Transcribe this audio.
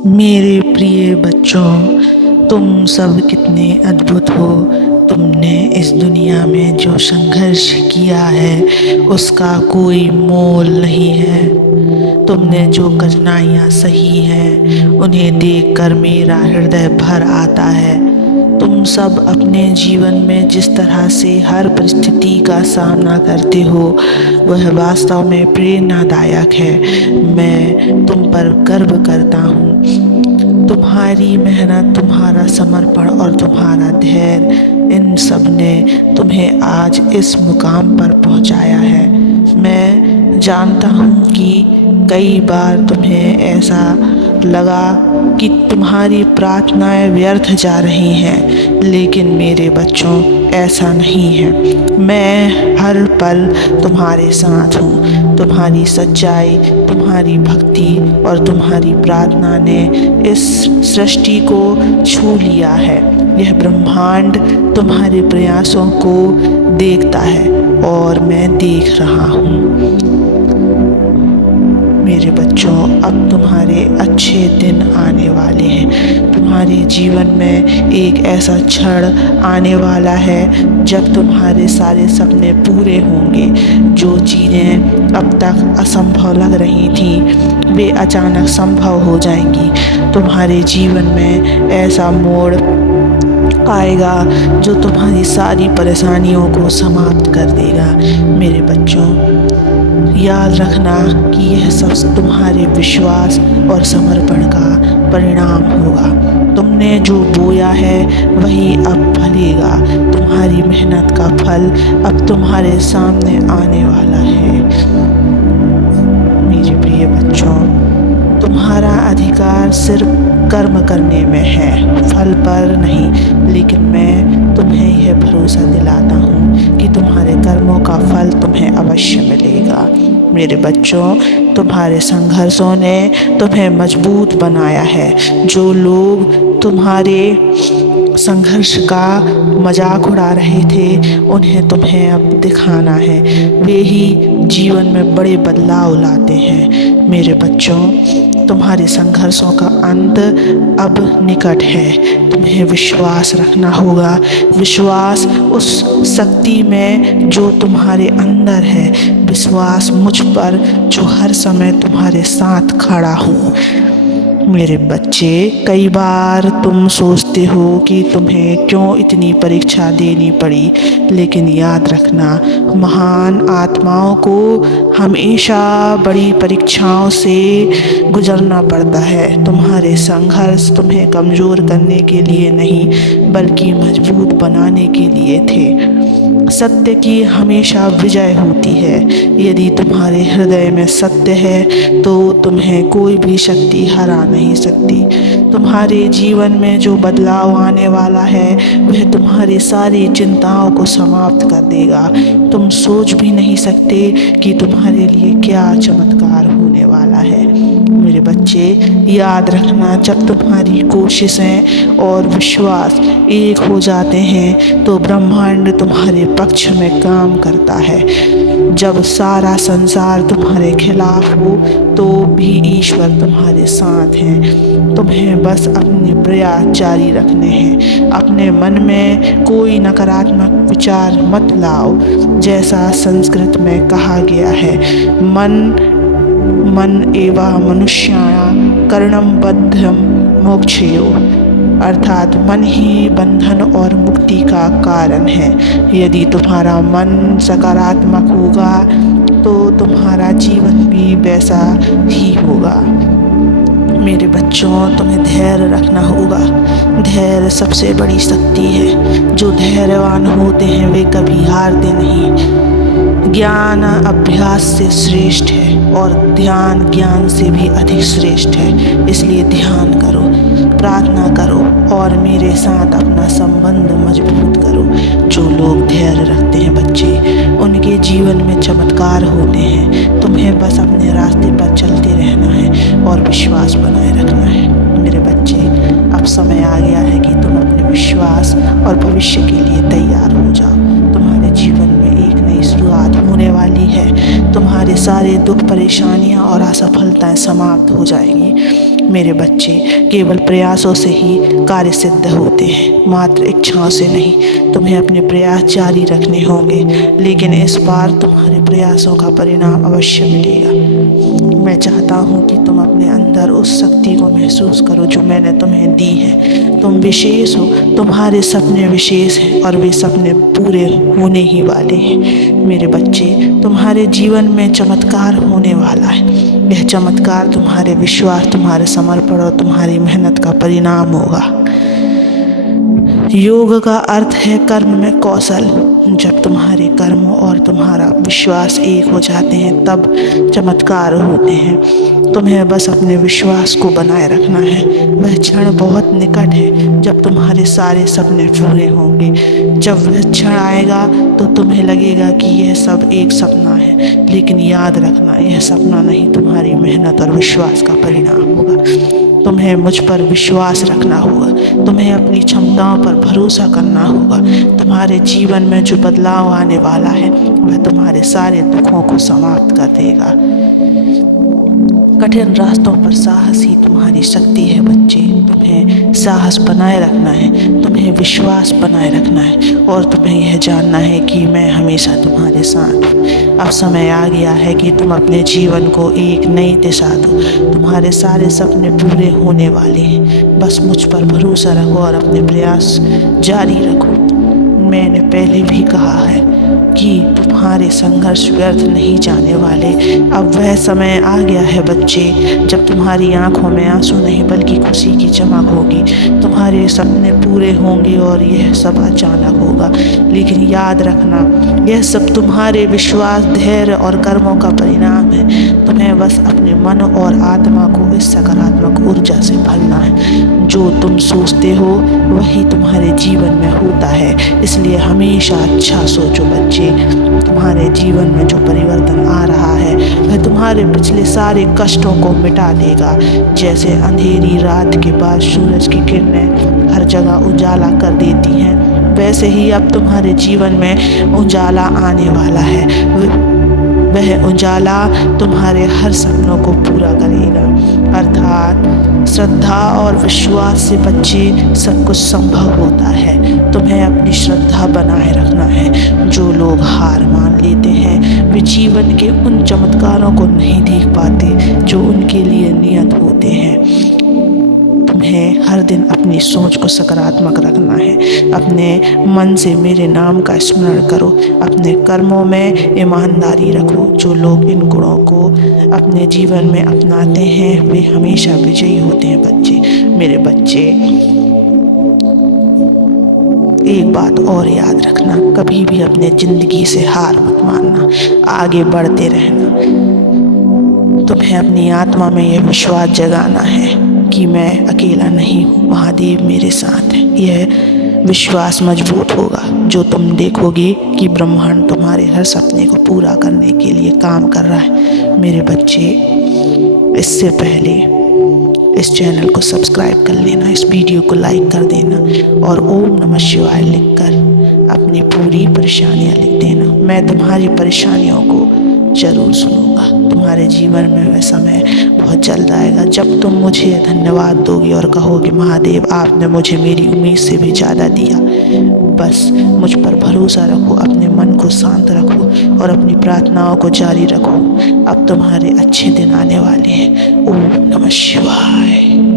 मेरे प्रिय बच्चों, तुम सब कितने अद्भुत हो। तुमने इस दुनिया में जो संघर्ष किया है उसका कोई मोल नहीं है। तुमने जो कठिनाइयाँ सही हैं उन्हें देखकर मेरा हृदय भर आता है। तुम सब अपने जीवन में जिस तरह से हर परिस्थिति का सामना करते हो वह वास्तव में प्रेरणादायक है। मैं तुम पर गर्व करता हूँ। तुम्हारी मेहनत, तुम्हारा समर्पण और तुम्हारा धैर्य, इन सब ने तुम्हें आज इस मुकाम पर पहुंचाया है। मैं जानता हूँ कि कई बार तुम्हें ऐसा लगा कि तुम्हारी प्रार्थनाएं व्यर्थ जा रही हैं, लेकिन मेरे बच्चों ऐसा नहीं है। मैं हर पल तुम्हारे साथ हूँ। तुम्हारी सच्चाई, तुम्हारी भक्ति और तुम्हारी प्रार्थना ने इस सृष्टि को छू लिया है। यह ब्रह्मांड तुम्हारे प्रयासों को देखता है और मैं देख रहा हूँ। मेरे बच्चों, अब तुम्हारे अच्छे दिन आने वाले हैं। तुम्हारे जीवन में एक ऐसा क्षण आने वाला है जब तुम्हारे सारे सपने पूरे होंगे। जो चीज़ें अब तक असंभव लग रही थीं वे अचानक संभव हो जाएंगी। तुम्हारे जीवन में ऐसा मोड़ आएगा जो तुम्हारी सारी परेशानियों को समाप्त कर देगा। मेरे बच्चों, याद रखना कि यह सब तुम्हारे विश्वास और समर्पण का परिणाम होगा। तुमने जो बोया है वही अब फलेगा। तुम्हारी मेहनत का फल अब तुम्हारे सामने आने वाला है। मेरे प्रिय बच्चों, तुम्हारा अधिकार सिर्फ कर्म करने में है, फल पर नहीं। लेकिन मैं तुम्हें यह भरोसा दिलाता हूँ कि तुम्हारे कर्मों का फल तुम्हें अवश्य मिलेगा। मेरे बच्चों, तुम्हारे संघर्षों ने तुम्हें मजबूत बनाया है। जो लोग तुम्हारे संघर्ष का मजाक उड़ा रहे थे उन्हें तुम्हें अब दिखाना है। वे ही जीवन में बड़े बदलाव लाते हैं। मेरे बच्चों, तुम्हारे संघर्षों का अंत अब निकट है। तुम्हें विश्वास रखना होगा। विश्वास उस शक्ति में जो तुम्हारे अंदर है। विश्वास मुझ पर जो हर समय तुम्हारे साथ खड़ा हूँ। मेरे बच्चे, कई बार तुम सोचते हो कि तुम्हें क्यों इतनी परीक्षा देनी पड़ी, लेकिन याद रखना, महान आत्माओं को हमेशा बड़ी परीक्षाओं से गुजरना पड़ता है। तुम्हारे संघर्ष तुम्हें कमज़ोर करने के लिए नहीं बल्कि मजबूत बनाने के लिए थे। सत्य की हमेशा विजय होती है। यदि तुम्हारे हृदय में सत्य है तो तुम्हें कोई भी शक्ति हरा नहीं सकती। तुम्हारे जीवन में जो बदलाव आने वाला है वह तुम्हारी सारी चिंताओं को समाप्त कर देगा। तुम सोच भी नहीं सकते कि तुम्हारे लिए क्या चमत्कार होने वाला है। मेरे बच्चे, याद रखना, जब तुम्हारी कोशिशें और विश्वास एक हो जाते हैं तो ब्रह्मांड तुम्हारे पक्ष में काम करता है। जब सारा संसार तुम्हारे खिलाफ हो तो भी ईश्वर तुम्हारे साथ हैं। तुम्हें बस अपने प्रयास जारी रखने हैं। अपने मन में कोई नकारात्मक विचार मत लाओ। जैसा संस्कृत में कहा गया है, मन एवं मनुष्याणां करणं बद्धं मोक्षयो, अर्थात मन ही बंधन और मुक्ति का कारण है। यदि तुम्हारा मन सकारात्मक होगा तो तुम्हारा जीवन भी वैसा ही होगा। मेरे बच्चों, तुम्हें धैर्य रखना होगा। धैर्य सबसे बड़ी शक्ति है। जो धैर्यवान होते हैं वे कभी हारते नहीं। ज्ञान अभ्यास से श्रेष्ठ है और ध्यान ज्ञान से भी अधिक श्रेष्ठ है। इसलिए ध्यान करो, प्रार्थना करो और मेरे साथ अपना संबंध मजबूत करो। जो लोग धैर्य रखते हैं बच्चे, उनके जीवन में चमत्कार होते हैं। तुम्हें बस अपने रास्ते पर चलते रहना है और विश्वास बनाए रखना है। मेरे बच्चे, अब समय आ गया है कि तुम अपने विश्वास और भविष्य के लिए तैयार हो जाओ। तुम्हारे जीवन में एक नई शुरुआत होने वाली है। तुम्हारे सारे दुख, परेशानियां और असफलताएं समाप्त हो जाएंगी। मेरे बच्चे, केवल प्रयासों से ही कार्य सिद्ध होते हैं, मात्र इच्छाओं से नहीं। तुम्हें अपने प्रयास जारी रखने होंगे, लेकिन इस बार तुम्हारे प्रयासों का परिणाम अवश्य मिलेगा। मैं चाहता हूँ कि तुम अपने अंदर उस शक्ति को महसूस करो जो मैंने तुम्हें दी है। तुम विशेष हो, तुम्हारे सपने विशेष हैं और वे सपने पूरे होने ही वाले हैं। मेरे बच्चे, तुम्हारे जीवन में चमत्कार होने वाला है। यह चमत्कार तुम्हारे विश्वास, तुम्हारे समर्पण और तुम्हारी मेहनत का परिणाम होगा। योग का अर्थ है कर्म में कौशल। जब तुम्हारे कर्मों और तुम्हारा विश्वास एक हो जाते हैं तब चमत्कार होते हैं। तुम्हें बस अपने विश्वास को बनाए रखना है। वह क्षण बहुत निकट है जब तुम्हारे सारे सपने पूरे होंगे। जब वह क्षण आएगा तो तुम्हें लगेगा कि यह सब एक सपना है, लेकिन याद रखना, यह सपना नहीं, तुम्हारी मेहनत और विश्वास का परिणाम होगा। तुम्हें मुझ पर विश्वास रखना होगा। तुम्हें अपनी क्षमताओं पर भरोसा करना होगा। तुम्हारे जीवन में जो बदलाव आने वाला है वह तुम्हारे सारे दुखों को समाप्त कर देगा। कठिन रास्तों पर साहस ही तुम्हारी शक्ति है बच्चे। तुम्हें साहस बनाए रखना है, तुम्हें विश्वास बनाए रखना है और तुम्हें यह जानना है कि मैं हमेशा तुम्हारे साथ हूँ। अब समय आ गया है कि तुम अपने जीवन को एक नई दिशा दो। तुम्हारे सारे सपने पूरे होने वाले हैं। बस मुझ पर भरोसा रखो और अपने प्रयास जारी रखो। मैंने पहले भी कहा है कि तुम्हारे संघर्ष व्यर्थ नहीं जाने वाले। अब वह समय आ गया है बच्चे जब तुम्हारी आंखों में आंसू नहीं बल्कि खुशी की चमक होगी। तुम्हारे सपने पूरे होंगे और यह सब अचानक होगा, लेकिन याद रखना, यह सब तुम्हारे विश्वास, धैर्य और कर्मों का परिणाम है। तुम्हें बस अपने मन और आत्मा को इस सकारात्मक ऊर्जा से भरना है। जो तुम सोचते हो वही तुम्हारे जीवन में होता है, इसलिए हमेशा अच्छा सोचो बच्चे। तुम्हारे जीवन में जो परिवर्तन आ रहा है वह तुम्हारे पिछले सारे कष्टों को मिटा देगा। जैसे अंधेरी रात के बाद सूरज की किरणें हर जगह उजाला कर देती हैं, वैसे ही अब तुम्हारे जीवन में उजाला आने वाला है। वह उजाला तुम्हारे हर सपनों को पूरा करेगा। अर्थात श्रद्धा और विश्वास से बच्चे सब कुछ संभव होता है। तुम्हें अपनी श्रद्धा बनाए रखना है। जो लोग हार मान लेते हैं वे जीवन के उन चमत्कारों को नहीं देख पाते जो उनके लिए नियत होते हैं। तुम्हें हर दिन अपनी सोच को सकारात्मक रखना है। अपने मन से मेरे नाम का स्मरण करो। अपने कर्मों में ईमानदारी रखो। जो लोग इन गुणों को अपने जीवन में अपनाते हैं वे हमेशा विजयी होते हैं बच्चे। मेरे बच्चे, एक बात और याद रखना, कभी भी अपने ज़िंदगी से हार मत मानना, आगे बढ़ते रहना। तुम्हें अपनी आत्मा में यह विश्वास जगाना है कि मैं अकेला नहीं हूँ, महादेव मेरे साथ है। यह विश्वास मजबूत होगा जो तुम देखोगे कि ब्रह्मांड तुम्हारे हर सपने को पूरा करने के लिए काम कर रहा है। मेरे बच्चे, इससे पहले इस चैनल को सब्सक्राइब कर लेना, इस वीडियो को लाइक कर देना और ओम नमः शिवाय लिखकर अपनी पूरी परेशानियाँ लिख देना। मैं तुम्हारी परेशानियों को ज़रूर सुनूंगा। तुम्हारे जीवन में वह समय बहुत जल्द आएगा जब तुम मुझे धन्यवाद दोगे और कहोगे, महादेव आपने मुझे मेरी उम्मीद से भी ज़्यादा दिया। बस मुझ पर भरोसा रखो, अपने मन को शांत रखो और अपनी प्रार्थनाओं को जारी रखो। अब तुम्हारे अच्छे दिन आने वाले हैं। ओम नमः शिवाय।